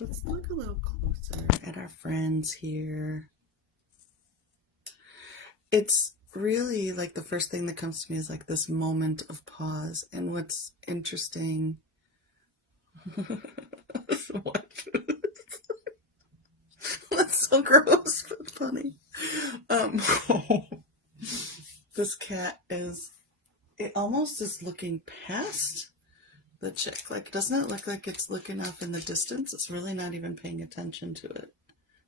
Let's look a little closer at our friends here. It's really like the first thing that comes to me is like this moment of pause. And what's interesting, what? That's so gross, but funny. Um, this cat is, it almost is looking past the chick. Like, doesn't it look like it's looking off in the distance? It's really not even paying attention to it.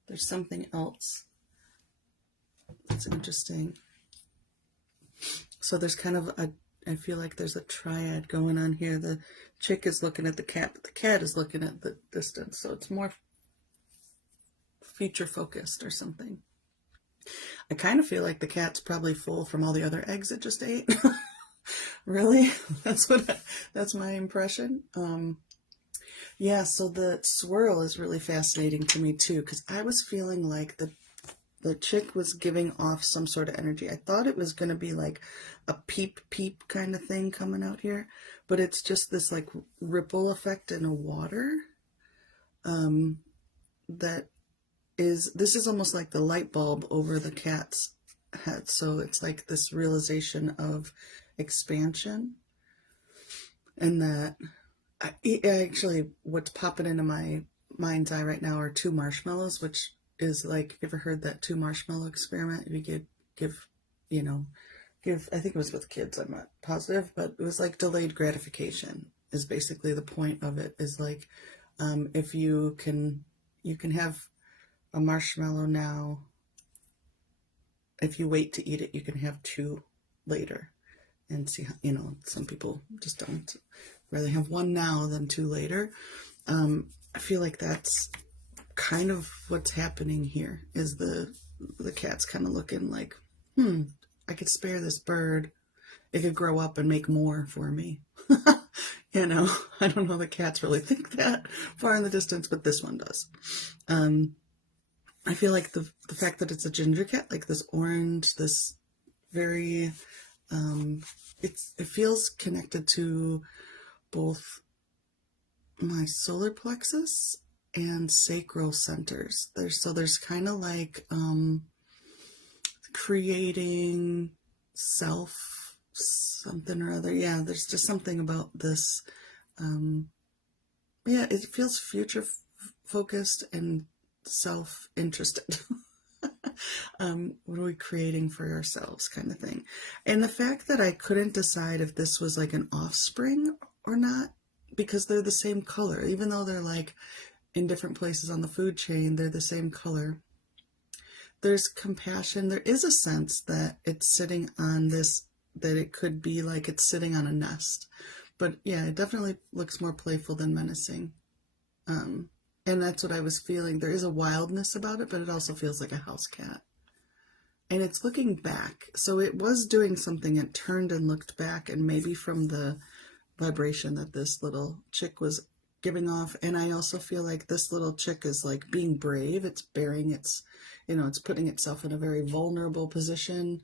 There's something else that's interesting. So there's kind of a, I feel like there's a triad going on here. The chick is looking at the cat, but the cat is looking at the distance. So it's more future focused or something. I kind of feel like the cat's probably full from all the other eggs it just ate. Really? That's my impression. Yeah, so the swirl is really fascinating to me too, because I was feeling like the chick was giving off some sort of energy. I thought it was going to be like a peep peep kind of thing coming out here, but it's just this like ripple effect in a water. That is, this is almost like the light bulb over the cat's head. So it's like this realization of expansion, and that actually what's popping into my mind's eye right now are two marshmallows, which is like, you ever heard that two marshmallow experiment? You could give, I think it was with kids, I'm not positive, but it was like delayed gratification is basically the point of it, is like, if you can have a marshmallow now, if you wait to eat it, you can have two later. And see how, some people just don't rather have one now than two later. I feel like that's kind of what's happening here, is the cat's kind of looking like, I could spare this bird. It could grow up and make more for me. I don't know, the cats really think that far in the distance, but this one does. I feel like the fact that it's a ginger cat, like this orange, this very, it feels connected to both my solar plexus and sacral centers. There's kind of like creating self something or other. Yeah, there's just something about this. Yeah, it feels future focused and self-interested. What are we creating for ourselves, kind of thing. And the fact that I couldn't decide if this was like an offspring or not, because they're the same color, even though they're like in different places on the food chain, they're the same color. There's compassion. There is a sense that it's sitting on this, that it could be like it's sitting on a nest. But yeah, it definitely looks more playful than menacing. And that's what I was feeling. There is a wildness about it, but it also feels like a house cat. And it's looking back. So it was doing something. It turned and looked back, and maybe from the vibration that this little chick was giving off. And I also feel like this little chick is like being brave. It's bearing its, it's putting itself in a very vulnerable position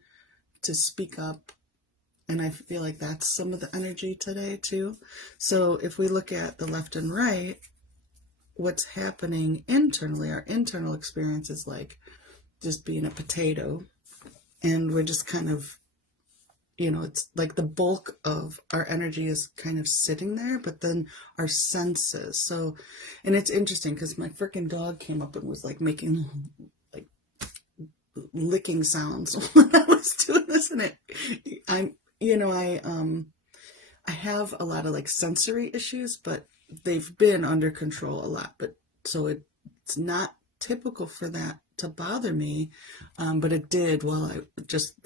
to speak up. And I feel like that's some of the energy today too. So if we look at the left and right, what's happening internally, our internal experience is like just being a potato, and we're just kind of, it's like the bulk of our energy is kind of sitting there, but then our senses. So, and it's interesting because my freaking dog came up and was like making like licking sounds when I was doing this, and I have a lot of like sensory issues, but they've been under control a lot. But so it's not typical for that to bother me, but it did.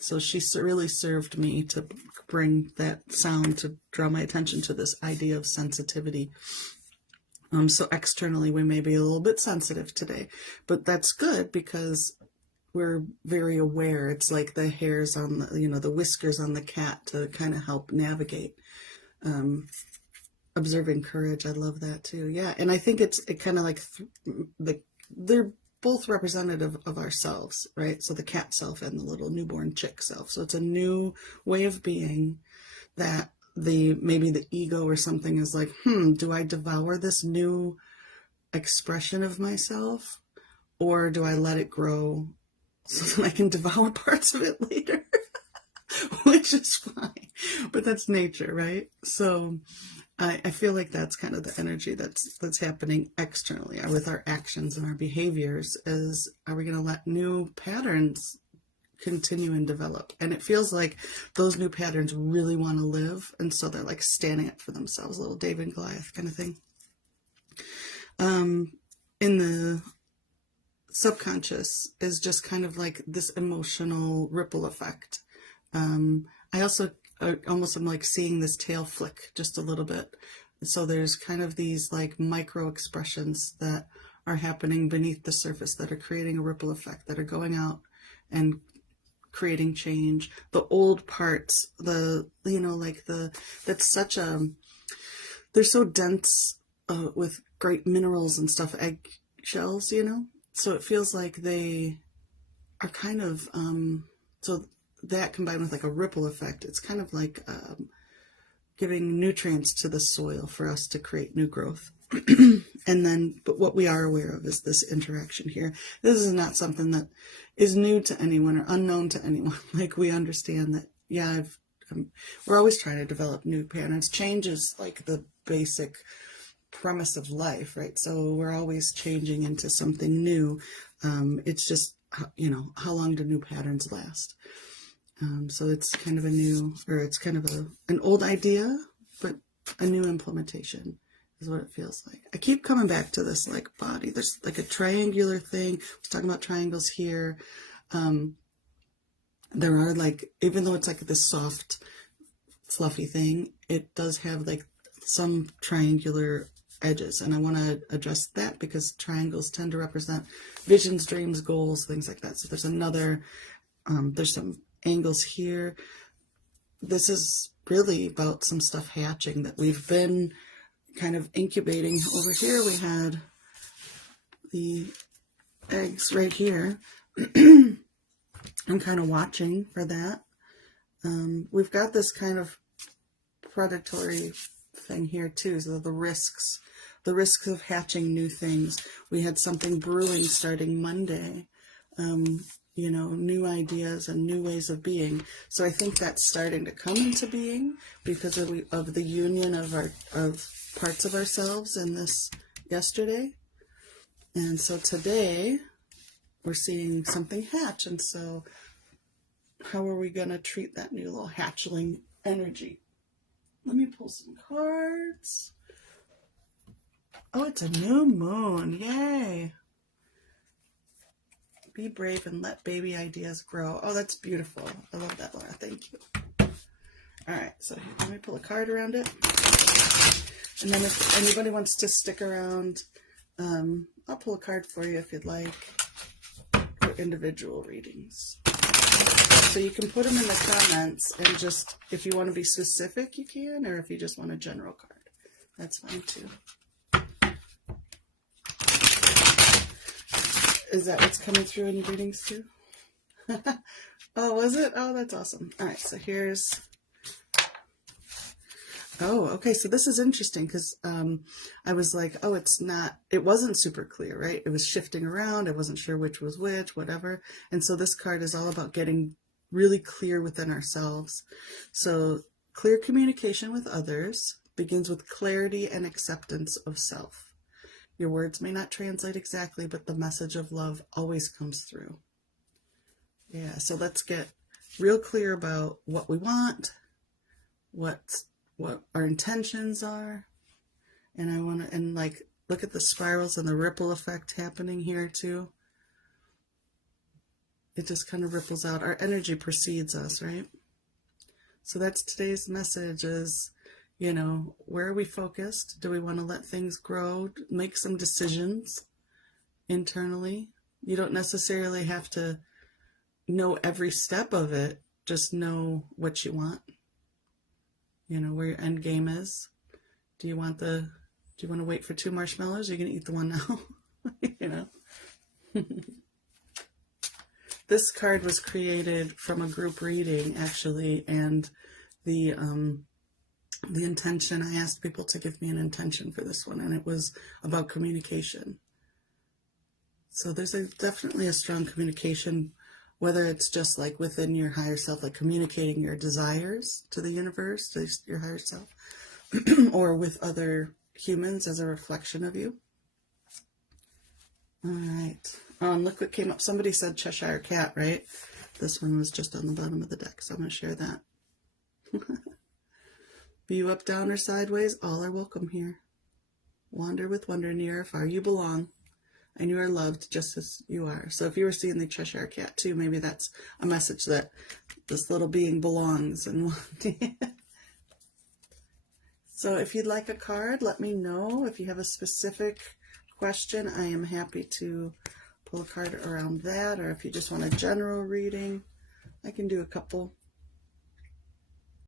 So she really served me to bring that sound to draw my attention to this idea of sensitivity. So externally we may be a little bit sensitive today, but that's good because we're very aware. It's like the hairs on the whiskers on the cat to kind of help navigate. Observing courage, I love that too. Yeah, and I think it kind of like they're both representative of ourselves, right? So the cat self and the little newborn chick self. So it's a new way of being that maybe the ego or something is like, do I devour this new expression of myself, or do I let it grow so that I can devour parts of it later? Which is fine, but that's nature, right? So I feel like that's kind of the energy that's happening externally with our actions and our behaviors. Is, are we going to let new patterns continue and develop? And it feels like those new patterns really want to live, and so they're like standing up for themselves, a little David and Goliath kind of thing. In the subconscious is just kind of like this emotional ripple effect. I also almost am like seeing this tail flick just a little bit. So there's kind of these like micro expressions that are happening beneath the surface that are creating a ripple effect, that are going out and creating change. The old parts, that's such a, they're so dense with great minerals and stuff, egg shells, so it feels like they are kind of, so that combined with like a ripple effect, it's kind of like giving nutrients to the soil for us to create new growth. And then, but what we are aware of is this interaction here. This is not something that is new to anyone or unknown to anyone. Like, we understand that, yeah, we're always trying to develop new patterns. Change is like the basic premise of life, right? So we're always changing into something new. It's just, how long do new patterns last? So it's kind of it's kind of an old idea, but a new implementation is what it feels like. I keep coming back to this like body. There's like a triangular thing. I was talking about triangles here. There are like, even though it's like this soft, fluffy thing, it does have like some triangular edges. And I want to address that because triangles tend to represent visions, dreams, goals, things like that. So there's there's some angles here. This is really about some stuff hatching that we've been kind of incubating. Over here we had the eggs right here. I'm kind of watching for that. We've got this kind of predatory thing here too, so the risks of hatching new things. We had something brewing starting Monday, new ideas and new ways of being. So I think that's starting to come into being because of the union of parts of ourselves in this yesterday. And so today we're seeing something hatch. And so how are we going to treat that new little hatchling energy? Let me pull some cards. Oh, it's a new moon. Yay. Be brave and let baby ideas grow. Oh, that's beautiful. I love that, Laura. Thank you. All right, so let me pull a card around it. And then if anybody wants to stick around, I'll pull a card for you if you'd like, for individual readings. So you can put them in the comments, and just, if you want to be specific, you can, or if you just want a general card, that's fine too. Is that what's coming through in readings too? Oh, was it? Oh, that's awesome. All right, so here's... Oh, okay, so this is interesting because I was like, oh, it wasn't super clear, right? It was shifting around. I wasn't sure which was which, whatever. And so this card is all about getting really clear within ourselves. So clear communication with others begins with clarity and acceptance of self. Your words may not translate exactly, but the message of love always comes through. Yeah, so let's get real clear about what we want, what our intentions are. And I want to, look at the spirals and the ripple effect happening here too. It just kind of ripples out. Our energy precedes us, right? So that's today's message is, where are we focused? Do we want to let things grow? Make some decisions internally. You don't necessarily have to know every step of it. Just know what you want. Where your end game is. Do you want to wait for 2 marshmallows? Or are you going to eat the one now? This card was created from a group reading, actually, and the The intention, I asked people to give me an intention for this one, and it was about communication. So there's definitely a strong communication, whether it's just like within your higher self, like communicating your desires to the universe, to your higher self, or with other humans as a reflection of you. All right. Oh, and look what came up. Somebody said Cheshire Cat, right? This one was just on the bottom of the deck, so I'm going to share that. Be you up, down, or sideways, all are welcome here. Wander with wonder, near or far, you belong, and you are loved just as you are. So if you were seeing the Cheshire Cat too, maybe that's a message that this little being belongs. And so if you'd like a card, let me know. If you have a specific question, I am happy to pull a card around that, or if you just want a general reading, I can do a couple.